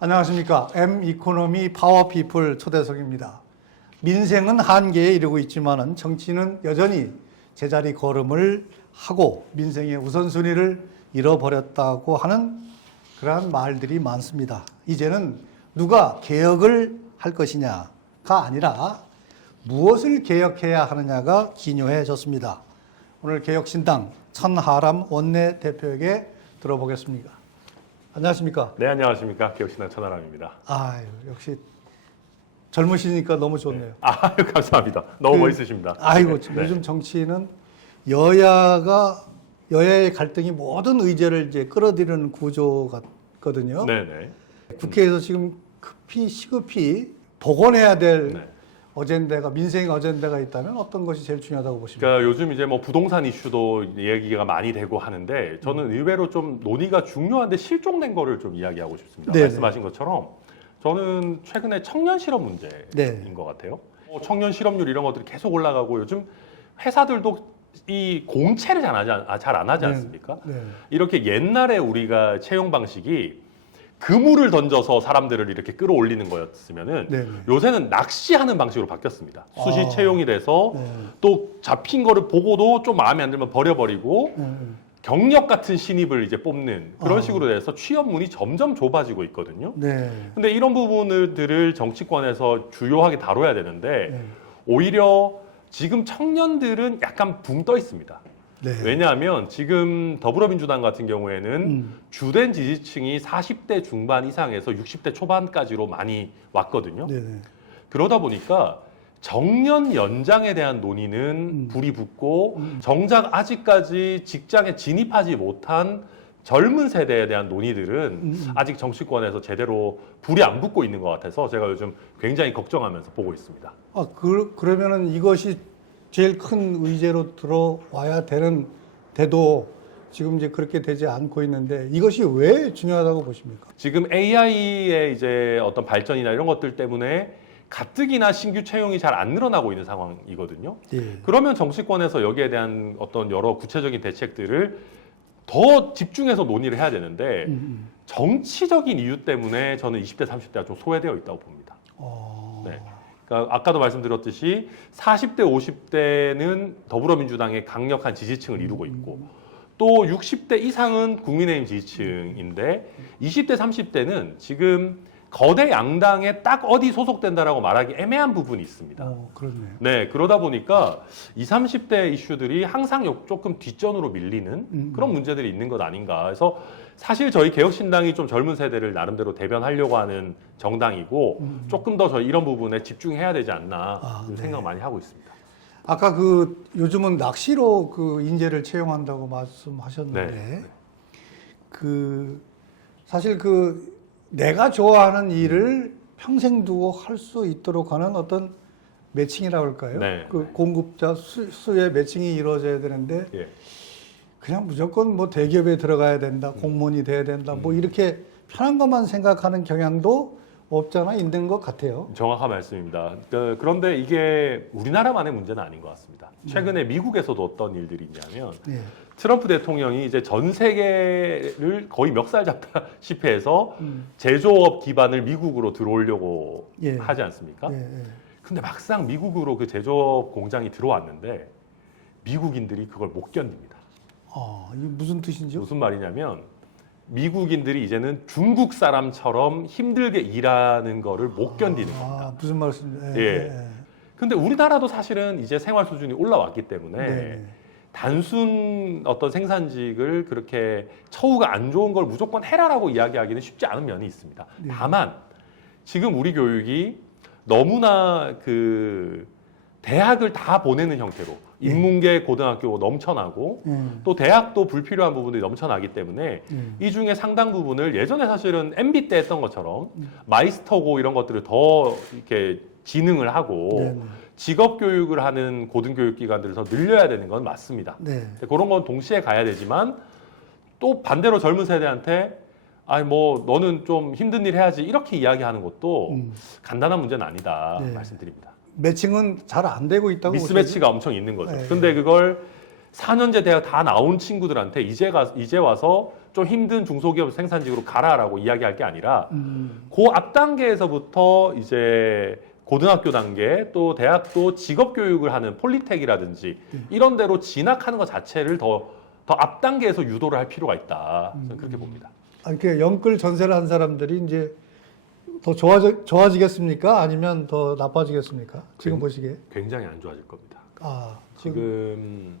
안녕하십니까. M이코노미 파워피플 초대석입니다. 민생은 한계에 이르고 있지만 정치는 여전히 제자리 걸음을 하고 민생의 우선순위를 잃어버렸다고 하는 그러한 말들이 많습니다. 이제는 누가 개혁을 할 것이냐가 아니라 무엇을 개혁해야 하느냐가 기묘해졌습니다. 오늘 개혁신당 천하람 원내대표에게 들어보겠습니다. 안녕하십니까? 네, 안녕하십니까. 개혁신당 천하람입니다. 아유, 역시 젊으시니까 너무 좋네요. 아유, 감사합니다. 너무 멋있으십니다. 아이고, 네. 요즘 정치는 여야의 갈등이 모든 의제를 이제 끌어들이는 구조 같거든요. 네네. 국회에서 지금 시급히 복원해야 될 네. 어젠다가, 민생 어젠다가 있다면 어떤 것이 제일 중요하다고 보십니까? 그러니까 요즘 이제 뭐 부동산 이슈도 얘기가 많이 되고 하는데 저는 의외로 좀 논의가 중요한데 실종된 거를 좀 이야기하고 싶습니다. 네네. 말씀하신 것처럼 저는 최근에 청년 실업 문제인 네. 것 같아요. 청년 실업률 이런 것들이 계속 올라가고 요즘 회사들도 이 공채를 잘 안 하지 않습니까? 네. 이렇게 옛날에 우리가 채용 방식이 그물을 던져서 사람들을 이렇게 끌어올리는 거였으면은 네. 요새는 낚시하는 방식으로 바뀌었습니다. 수시 아. 채용이 돼서 네. 또 잡힌 거를 보고도 좀 마음에 안 들면 버려버리고 경력 같은 신입을 이제 뽑는 그런 아. 식으로 돼서 취업문이 점점 좁아지고 있거든요. 네. 근데 이런 부분들을 정치권에서 주요하게 다뤄야 되는데 네. 오히려 지금 청년들은 약간 붕 떠 있습니다. 네. 왜냐하면 지금 더불어민주당 같은 경우에는 주된 지지층이 40대 중반 이상에서 60대 초반까지로 많이 왔거든요. 네. 네. 그러다 보니까 정년 연장에 대한 논의는 불이 붙고 정작 아직까지 직장에 진입하지 못한 젊은 세대에 대한 논의들은 아직 정치권에서 제대로 불이 안 붙고 있는 것 같아서 제가 요즘 굉장히 걱정하면서 보고 있습니다. 그러면은 이것이 제일 큰 의제로 들어와야 되도 지금 이제 그렇게 되지 않고 있는데 이것이 왜 중요하다고 보십니까? 지금 AI의 이제 어떤 발전이나 이런 것들 때문에 가뜩이나 신규 채용이 잘 안 늘어나고 있는 상황이거든요. 예. 그러면 정치권에서 여기에 대한 어떤 여러 구체적인 대책들을 더 집중해서 논의를 해야 되는데 정치적인 이유 때문에 저는 20대, 30대가 좀 소외되어 있다고 봅니다. 네. 그러니까 아까도 말씀드렸듯이 40대, 50대는 더불어민주당의 강력한 지지층을 이루고 있고 또 60대 이상은 국민의힘 지지층인데 20대, 30대는 지금 거대 양당에 딱 어디 소속된다라고 말하기 애매한 부분이 있습니다. 그렇네요. 네, 그러다 보니까 20, 30대 이슈들이 항상 조금 뒷전으로 밀리는 그런 문제들이 있는 것 아닌가. 그래서 사실 저희 개혁신당이 좀 젊은 세대를 나름대로 대변하려고 하는 정당이고 조금 더 저희 이런 부분에 집중해야 되지 않나 네. 생각 많이 하고 있습니다. 아까 요즘은 낚시로 인재를 채용한다고 말씀하셨는데 네. 사실 내가 좋아하는 일을 평생 두고 할 수 있도록 하는 어떤 매칭이라고 할까요? 네. 공급자 수의 매칭이 이루어져야 되는데 예. 그냥 무조건 뭐 대기업에 들어가야 된다, 공무원이 돼야 된다, 뭐 이렇게 편한 것만 생각하는 경향도 없잖아 있는 것 같아요. 정확한 말씀입니다. 그런데 이게 우리나라만의 문제는 아닌 것 같습니다. 최근에 미국에서도 어떤 일들이 있냐면 네. 트럼프 대통령이 이제 전 세계를 거의 멱살 잡다시피 해서 제조업 기반을 미국으로 들어오려고 예. 하지 않습니까? 예. 근데 막상 미국으로 그 제조업 공장이 들어왔는데 미국인들이 그걸 못 견딥니다. 이게 무슨 뜻인지요? 무슨 말이냐면 미국인들이 이제는 중국 사람처럼 힘들게 일하는 거를 못 견디는 겁니다. 무슨 말씀인지. 예. 근데 우리나라도 사실은 이제 생활 수준이 올라왔기 때문에 네. 단순 어떤 생산직을 그렇게 처우가 안 좋은 걸 무조건 해라라고 이야기하기는 쉽지 않은 면이 있습니다. 네. 다만 지금 우리 교육이 너무나 대학을 다 보내는 형태로 인문계 고등학교 넘쳐나고 또 대학도 불필요한 부분들이 넘쳐나기 때문에 이 중에 상당 부분을 예전에 사실은 MB 때 했던 것처럼 마이스터고 이런 것들을 더 이렇게 진흥을 하고 네. 직업 교육을 하는 고등교육기관들을 더 늘려야 되는 건 맞습니다. 네. 그런 건 동시에 가야 되지만 또 반대로 젊은 세대한테 너는 좀 힘든 일 해야지 이렇게 이야기하는 것도 간단한 문제는 아니다 네. 말씀드립니다. 매칭은 잘 안 되고 있다고 미스매치가 엄청 있는 거죠. 네. 근데 그걸 4년제 대학 다 나온 친구들한테 이제 와서 좀 힘든 중소기업 생산직으로 가라라고 이야기할 게 아니라 그 앞 단계에서부터 이제 고등학교 단계 또 대학도 직업 교육을 하는 폴리텍이라든지 이런 데로 진학하는 것 자체를 더 앞 단계에서 유도를 할 필요가 있다. 저는 그렇게 봅니다. 아니, 그 영끌 전세를 한 사람들이 이제 더 좋아지겠습니까? 아니면 더 나빠지겠습니까? 지금 보시기에. 굉장히 안 좋아질 겁니다. 아, 지금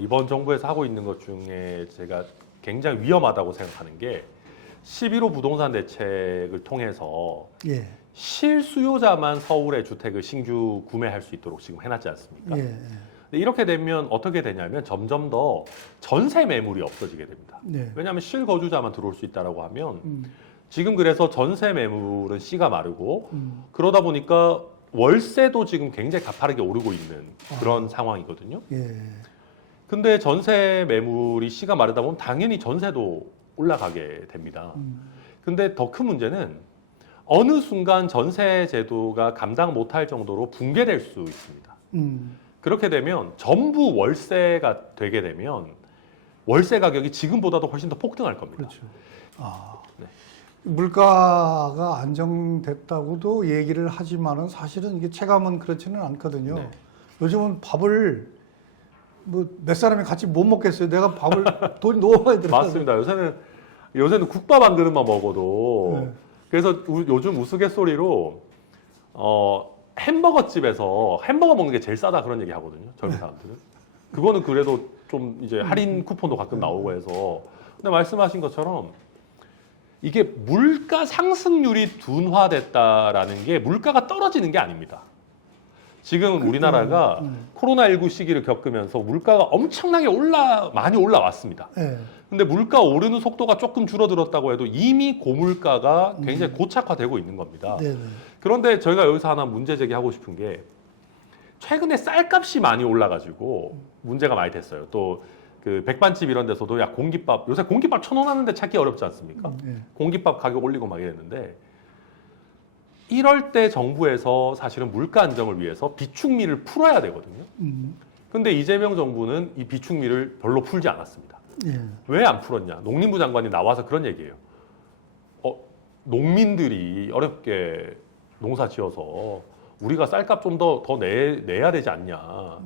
이번 정부에서 하고 있는 것 중에 제가 굉장히 위험하다고 생각하는 게 11호 부동산 대책을 통해서 예. 실수요자만 서울의 주택을 신규 구매할 수 있도록 지금 해놨지 않습니까? 예. 근데 이렇게 되면 어떻게 되냐면 점점 더 전세 매물이 없어지게 됩니다. 네. 왜냐하면 실거주자만 들어올 수 있다라고 하면 지금 그래서 전세 매물은 씨가 마르고 그러다 보니까 월세도 지금 굉장히 가파르게 오르고 있는 그런 상황이거든요. 예. 근데 전세 매물이 씨가 마르다 보면 당연히 전세도 올라가게 됩니다. 근데 더 큰 문제는 어느 순간 전세 제도가 감당 못할 정도로 붕괴될 수 있습니다. 그렇게 되면 전부 월세가 되게 되면 월세 가격이 지금보다도 훨씬 더 폭등할 겁니다. 그렇죠. 아. 네. 물가가 안정됐다고도 얘기를 하지만은 사실은 이게 체감은 그렇지는 않거든요. 네. 요즘은 밥을 뭐 몇 사람이 같이 못 먹겠어요. 내가 밥을 돈 너무 많이 들어. 맞습니다. 요새는 국밥 한 그릇만 먹어도 네. 그래서 요즘 우스갯소리로 햄버거 집에서 햄버거 먹는 게 제일 싸다 그런 얘기 하거든요. 젊은 사람들은. 그거는 그래도 좀 이제 할인 쿠폰도 가끔 나오고 해서. 근데 말씀하신 것처럼 이게 물가 상승률이 둔화됐다라는 게 물가가 떨어지는 게 아닙니다. 지금 우리나라가 코로나19 시기를 겪으면서 물가가 엄청나게 많이 올라왔습니다. 네. 근데 물가 오르는 속도가 조금 줄어들었다고 해도 이미 고물가가 굉장히 고착화되고 있는 겁니다. 네. 그런데 저희가 여기서 하나 문제 제기하고 싶은 게 최근에 쌀값이 많이 올라가지고 문제가 많이 됐어요. 또 그 백반집 이런 데서도 야 공깃밥 요새 공깃밥 1,000원 하는데 찾기 어렵지 않습니까? 네. 공깃밥 가격 올리고 막 이랬는데 이럴 때 정부에서 사실은 물가 안정을 위해서 비축미를 풀어야 되거든요. 근데 이재명 정부는 이 비축미를 별로 풀지 않았습니다. 예. 왜 안 풀었냐? 농림부 장관이 나와서 그런 얘기예요. 농민들이 어렵게 농사 지어서 우리가 쌀값 좀 더 내야 되지 않냐.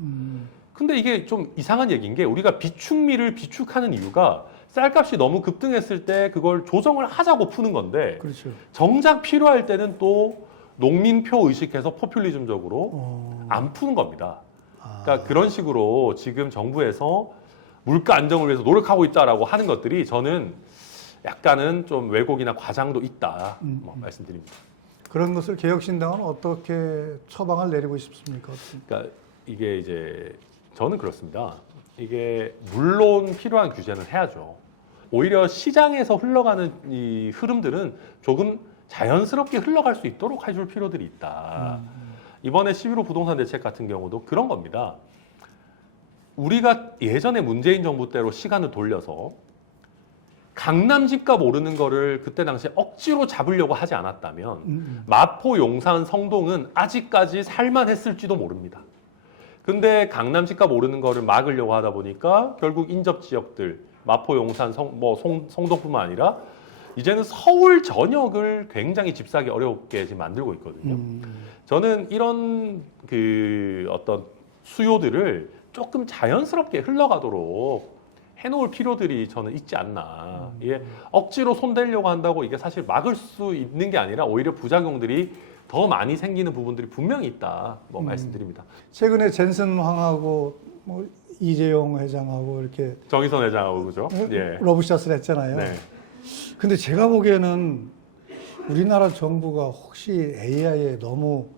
근데 이게 좀 이상한 얘기인 게 우리가 비축미를 비축하는 이유가 쌀값이 너무 급등했을 때 그걸 조정을 하자고 푸는 건데 그렇죠. 정작 필요할 때는 또 농민표 의식해서 포퓰리즘적으로 안 푸는 겁니다. 그러니까 그런 식으로 지금 정부에서 물가 안정을 위해서 노력하고 있다라고 하는 것들이 저는 약간은 좀 왜곡이나 과장도 있다 말씀드립니다. 그런 것을 개혁신당은 어떻게 처방을 내리고 싶습니까? 그러니까 이게 이제 저는 그렇습니다. 이게 물론 필요한 규제는 해야죠. 오히려 시장에서 흘러가는 이 흐름들은 조금 자연스럽게 흘러갈 수 있도록 해줄 필요들이 있다. 이번에 11호 부동산 대책 같은 경우도 그런 겁니다. 우리가 예전에 문재인 정부 때로 시간을 돌려서 강남 집값 오르는 거를 그때 당시에 억지로 잡으려고 하지 않았다면 마포, 용산, 성동은 아직까지 살만했을지도 모릅니다. 근데 강남 집값 오르는 거를 막으려고 하다 보니까 결국 인접 지역들 마포, 용산, 성동뿐만 아니라 이제는 서울 전역을 굉장히 집 사기 어렵게 지금 만들고 있거든요. 저는 이런 그 어떤 수요들을 조금 자연스럽게 흘러가도록 해놓을 필요들이 저는 있지 않나. 이게 억지로 손대려고 한다고 이게 사실 막을 수 있는 게 아니라 오히려 부작용들이 더 많이 생기는 부분들이 분명히 있다. 말씀드립니다. 최근에 젠슨 황하고 뭐 이재용 회장하고 이렇게 정의선 회장하고 그죠? 예. 러브샷을 했잖아요. 네. 근데 제가 보기에는 우리나라 정부가 혹시 AI에 너무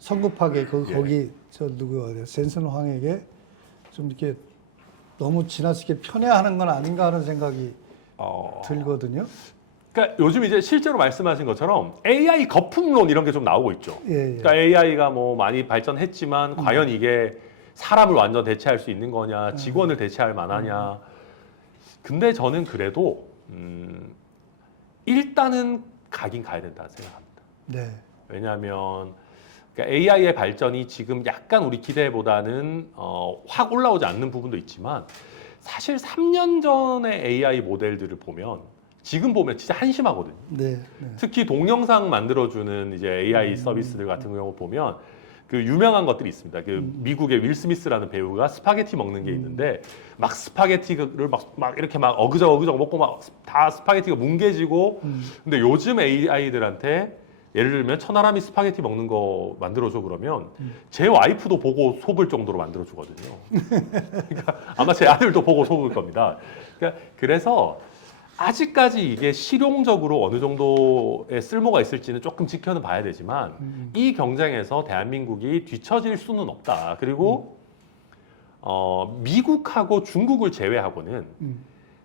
성급하게 거기 젠슨 황에게 좀 이렇게 너무 지나치게 편애하는 건 아닌가 하는 생각이 들거든요. 그러니까 요즘 이제 실제로 말씀하신 것처럼 AI 거품론 이런 게 좀 나오고 있죠. 예. 그러니까 AI가 뭐 많이 발전했지만 과연 이게 사람을 완전 대체할 수 있는 거냐, 직원을 대체할 만하냐. 근데 저는 그래도 일단은 가긴 가야 된다 생각합니다. 네. 왜냐하면 그러니까 AI의 발전이 지금 약간 우리 기대보다는 확 올라오지 않는 부분도 있지만 사실 3년 전의 AI 모델들을 보면 지금 보면 진짜 한심하거든요. 네. 네. 특히 동영상 만들어주는 이제 AI 서비스들 같은 경우 보면 그 유명한 것들이 있습니다. 그 미국의 윌 스미스라는 배우가 스파게티 먹는 게 있는데 막 스파게티를 막 이렇게 막 어그저그저 먹고 막 다 스파게티가 뭉개지고 근데 요즘 AI들한테 예를 들면 천하람이 스파게티 먹는 거 만들어줘 그러면 제 와이프도 보고 속을 정도로 만들어주거든요. 그러니까 아마 제 아들도 보고 속을 겁니다. 그러니까 그래서 아직까지 이게 실용적으로 어느 정도의 쓸모가 있을지는 조금 지켜는 봐야 되지만 이 경쟁에서 대한민국이 뒤처질 수는 없다. 그리고 미국하고 중국을 제외하고는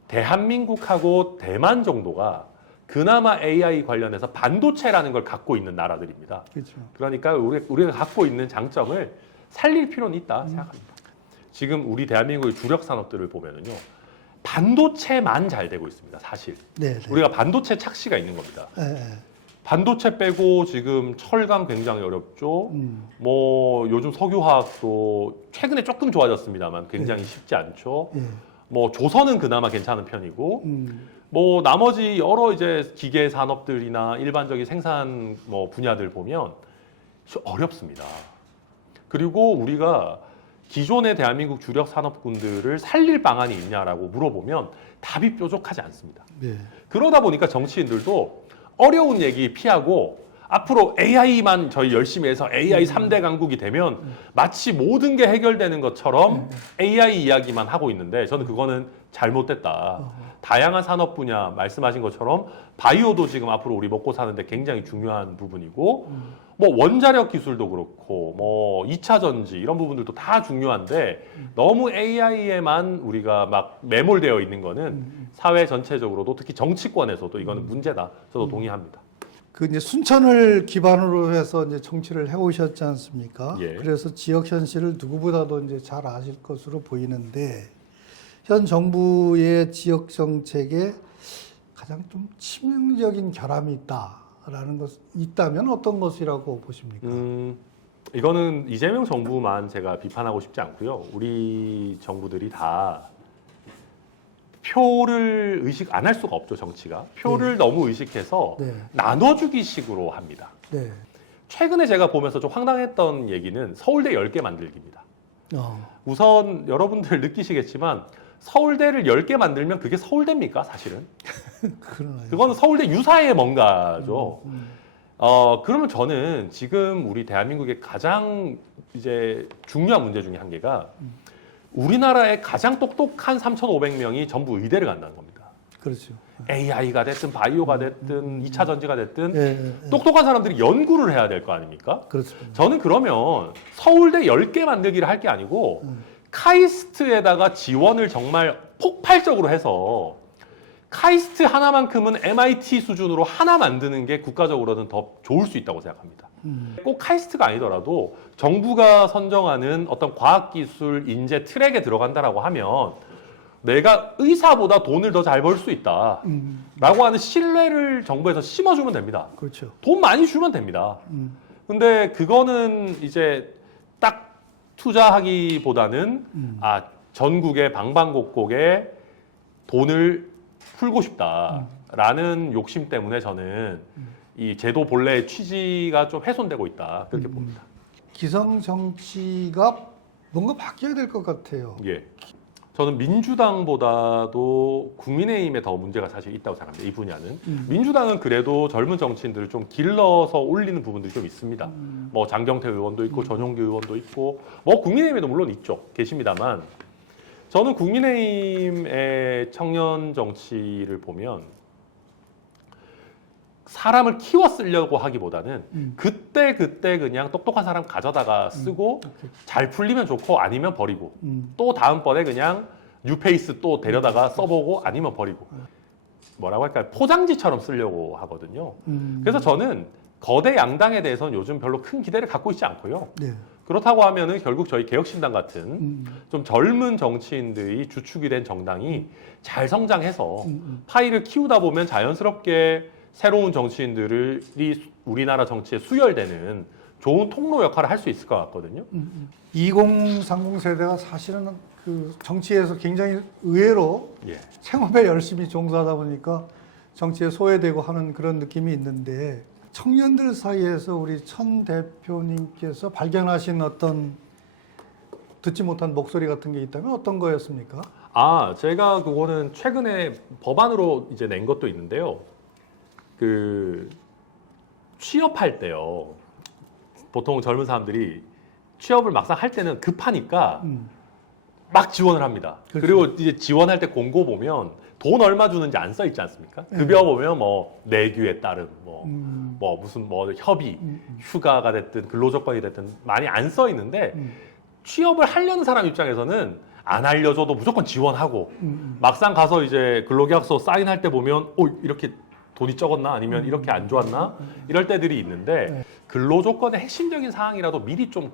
대한민국하고 대만 정도가 그나마 AI 관련해서 반도체라는 걸 갖고 있는 나라들입니다. 그렇죠. 그러니까 우리가 갖고 있는 장점을 살릴 필요는 있다 생각합니다. 지금 우리 대한민국의 주력 산업들을 보면은요. 반도체만 잘 되고 있습니다. 사실. 네. 우리가 반도체 착시가 있는 겁니다. 네. 반도체 빼고 지금 철강 굉장히 어렵죠. 뭐 요즘 석유화학도 최근에 조금 좋아졌습니다만 굉장히 쉽지 않죠. 네. 뭐 조선은 그나마 괜찮은 편이고 뭐 나머지 여러 이제 기계 산업들이나 일반적인 생산 뭐 분야들 보면 어렵습니다. 그리고 우리가 기존의 대한민국 주력 산업군들을 살릴 방안이 있냐라고 물어보면 답이 뾰족하지 않습니다. 네. 그러다 보니까 정치인들도 어려운 얘기 피하고 앞으로 AI만 저희 열심히 해서 AI 3대 강국이 되면 마치 모든 게 해결되는 것처럼 AI 이야기만 하고 있는데 저는 그거는 잘못됐다. 다양한 산업 분야 말씀하신 것처럼 바이오도 지금 앞으로 우리 먹고 사는데 굉장히 중요한 부분이고 뭐 원자력 기술도 그렇고 뭐 2차 전지 이런 부분들도 다 중요한데 너무 AI에만 우리가 막 매몰되어 있는 거는 사회 전체적으로도 특히 정치권에서도 이거는 문제다. 저도 동의합니다. 그 이제 순천을 기반으로 해서 이제 정치를 해오셨지 않습니까? 예. 그래서 지역 현실을 누구보다도 이제 잘 아실 것으로 보이는데 현 정부의 지역 정책에 가장 좀 치명적인 결함이 있다라는 것 있다면 어떤 것이라고 보십니까? 이거는 이재명 정부만 제가 비판하고 싶지 않고요. 우리 정부들이 다 표를 의식 안 할 수가 없죠, 정치가. 표를 너무 의식해서 네. 나눠주기식으로 합니다. 네. 최근에 제가 보면서 좀 황당했던 얘기는 서울대 10개 만들기입니다. 우선 여러분들 느끼시겠지만 서울대를 10개 만들면 그게 서울대입니까, 사실은? 그러나요. 그거는 서울대 유사의 뭔가죠. 그러면 저는 지금 우리 대한민국의 가장 이제 중요한 문제 중에 한 개가 우리나라의 가장 똑똑한 3,500명이 전부 의대를 간다는 겁니다. 그렇죠. AI가 됐든 바이오가 됐든 2차 전지가 됐든 예. 똑똑한 사람들이 연구를 해야 될 거 아닙니까? 그렇죠. 저는 그러면 서울대 10개 만들기를 할 게 아니고 카이스트에다가 지원을 정말 폭발적으로 해서 카이스트 하나만큼은 MIT 수준으로 하나 만드는 게 국가적으로는 더 좋을 수 있다고 생각합니다. 꼭 카이스트가 아니더라도 정부가 선정하는 어떤 과학기술 인재 트랙에 들어간다라고 하면 내가 의사보다 돈을 더 잘 벌 수 있다 라고 하는 신뢰를 정부에서 심어주면 됩니다. 그렇죠. 돈 많이 주면 됩니다. 근데 그거는 이제 딱 투자하기보다는 전국의 방방곡곡에 돈을 풀고 싶다라는 욕심 때문에 저는 이 제도 본래의 취지가 좀 훼손되고 있다 그렇게 봅니다. 기성 정치가 뭔가 바뀌어야 될 것 같아요. 예. 저는 민주당보다도 국민의힘에 더 문제가 사실 있다고 생각합니다. 이 분야는. 민주당은 그래도 젊은 정치인들을 좀 길러서 올리는 부분들이 좀 있습니다. 뭐 장경태 의원도 있고 전용기 의원도 있고 뭐 국민의힘에도 물론 있죠. 계십니다만 저는 국민의힘의 청년 정치를 보면 사람을 키워 쓰려고 하기보다는 그때 그냥 똑똑한 사람 가져다가 쓰고 잘 풀리면 좋고 아니면 버리고 또 다음번에 그냥 뉴페이스 또 데려다가 써보고 아니면 버리고 뭐라고 할까요? 포장지처럼 쓰려고 하거든요. 그래서 저는 거대 양당에 대해서는 요즘 별로 큰 기대를 갖고 있지 않고요. 네. 그렇다고 하면은 결국 저희 개혁신당 같은 좀 젊은 정치인들이 주축이 된 정당이 잘 성장해서 파이를 키우다 보면 자연스럽게 새로운 정치인들이 우리나라 정치에 수혈되는 좋은 통로 역할을 할 수 있을 것 같거든요. 2030 세대가 사실은 그 정치에서 굉장히 의외로 예. 생업에 열심히 종사하다 보니까 정치에 소외되고 하는 그런 느낌이 있는데 청년들 사이에서 우리 천 대표님께서 발견하신 어떤 듣지 못한 목소리 같은 게 있다면 어떤 거였습니까? 제가 그거는 최근에 법안으로 이제 낸 것도 있는데요. 그 취업할 때요. 보통 젊은 사람들이 취업을 막상 할 때는 급하니까 막 지원을 합니다. 그렇죠. 그리고 이제 지원할 때 공고 보면 돈 얼마 주는지 안 써 있지 않습니까? 급여 보면 뭐 내규에 따른 뭐 무슨 뭐 협의, 휴가가 됐든 근로조건이 됐든 많이 안 써 있는데 취업을 하려는 사람 입장에서는 안 알려줘도 무조건 지원하고 막상 가서 이제 근로계약서 사인할 때 보면 이렇게 돈이 적었나 아니면 이렇게 안 좋았나 이럴 때들이 있는데 근로조건의 핵심적인 사항이라도 미리 좀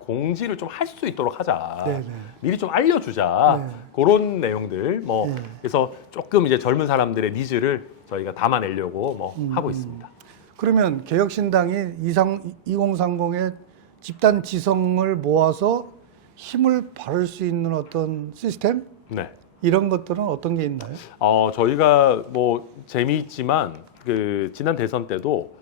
공지를 좀 할 수 있도록 하자. 네네. 미리 좀 알려주자. 네. 그런 내용들 뭐 네. 그래서 조금 이제 젊은 사람들의 니즈를 저희가 담아내려고 뭐 하고 있습니다. 그러면 개혁신당이 2030의 집단 지성을 모아서 힘을 바를 수 있는 어떤 시스템? 네. 이런 것들은 어떤 게 있나요? 저희가 뭐 재미있지만 그 지난 대선 때도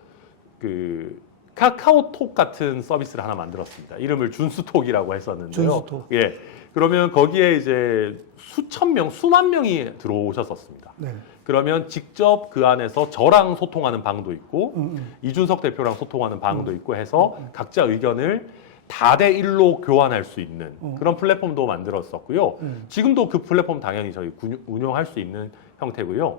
그 카카오톡 같은 서비스를 하나 만들었습니다. 이름을 준수톡이라고 했었는데요. 준수톡. 예. 그러면 거기에 이제 수천 명, 수만 명이 들어오셨었습니다. 네. 그러면 직접 그 안에서 저랑 소통하는 방도 있고 이준석 대표랑 소통하는 방도 있고 해서 각자 의견을 다대1로 교환할 수 있는 그런 플랫폼도 만들었었고요. 지금도 그 플랫폼 당연히 저희 운영할 수 있는 형태고요.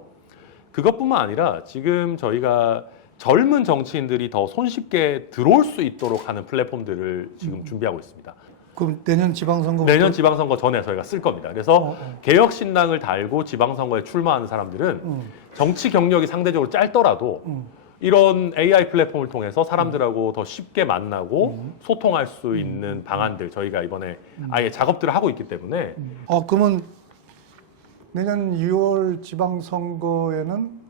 그것뿐만 아니라 지금 저희가 젊은 정치인들이 더 손쉽게 들어올 수 있도록 하는 플랫폼들을 지금 준비하고 있습니다. 그럼 내년 지방선거 내년 지방선거 전에 저희가 쓸 겁니다. 그래서 개혁신당을 달고 지방선거에 출마하는 사람들은 정치 경력이 상대적으로 짧더라도 이런 AI 플랫폼을 통해서 사람들하고 더 쉽게 만나고 소통할 수 있는 방안들 저희가 이번에 아예 작업들을 하고 있기 때문에 그러면 내년 6월 지방선거에는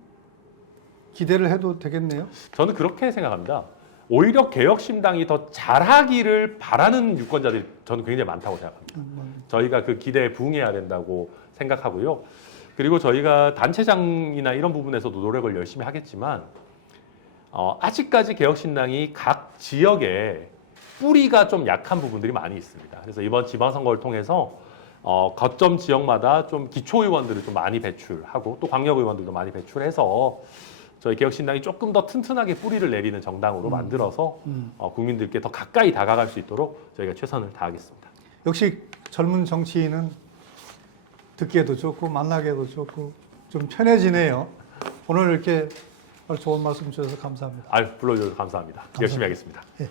기대를 해도 되겠네요. 저는 그렇게 생각합니다. 오히려 개혁신당이 더 잘하기를 바라는 유권자들이 저는 굉장히 많다고 생각합니다. 저희가 그 기대에 부응해야 된다고 생각하고요. 그리고 저희가 단체장이나 이런 부분에서도 노력을 열심히 하겠지만 아직까지 개혁신당이 각 지역에 뿌리가 좀 약한 부분들이 많이 있습니다. 그래서 이번 지방선거를 통해서 거점 지역마다 좀 기초의원들을 좀 많이 배출하고 또 광역의원들도 많이 배출해서 저희 개혁신당이 조금 더 튼튼하게 뿌리를 내리는 정당으로 만들어서 국민들께 더 가까이 다가갈 수 있도록 저희가 최선을 다하겠습니다. 역시 젊은 정치인은 듣기에도 좋고 만나기에도 좋고 좀 편해지네요. 오늘 이렇게 좋은 말씀 주셔서 감사합니다. 불러주셔서 감사합니다. 열심히 하겠습니다. 예.